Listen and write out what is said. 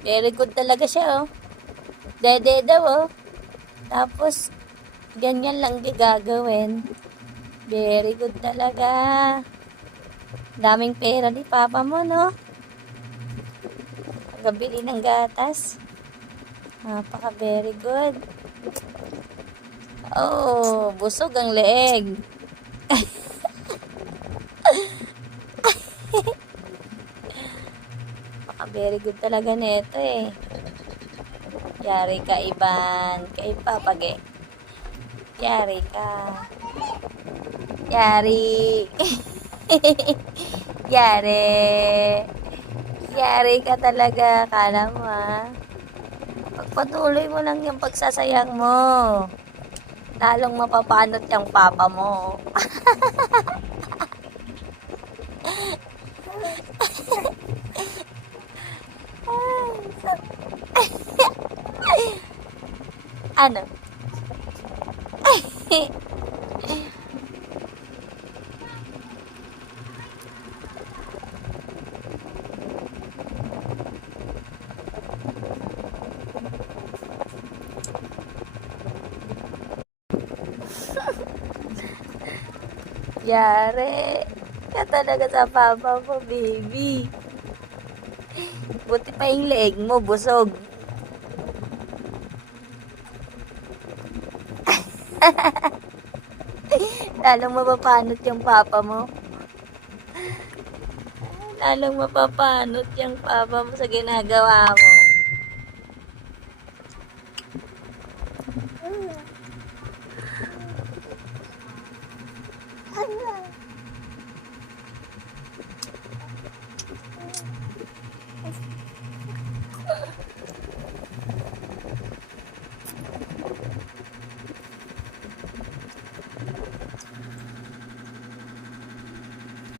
Very good talaga siya, oh. Dede daw, oh. Tapos, ganyan lang di gagawin. Very good talaga. Daming pera ni Papa mo, no? Gabili ng gatas. Napaka very good. Oh, busog ang leeg. Napaka very good talaga nito eh. Yari ka, Iban. Kay Papage. Yari ka. Yari. Yari. Yari ka talaga. Kala mo ha. Pagpatuloy mo lang yung pagsasayang mo. Lalong mapapanot yung papa mo. Ano? Yari ka talaga sa papa mo, baby. Buti pa yung leeg mo, busog. Lalong mapapanot yung papa mo. Lalong mapapanot yung papa mo sa ginagawa mo.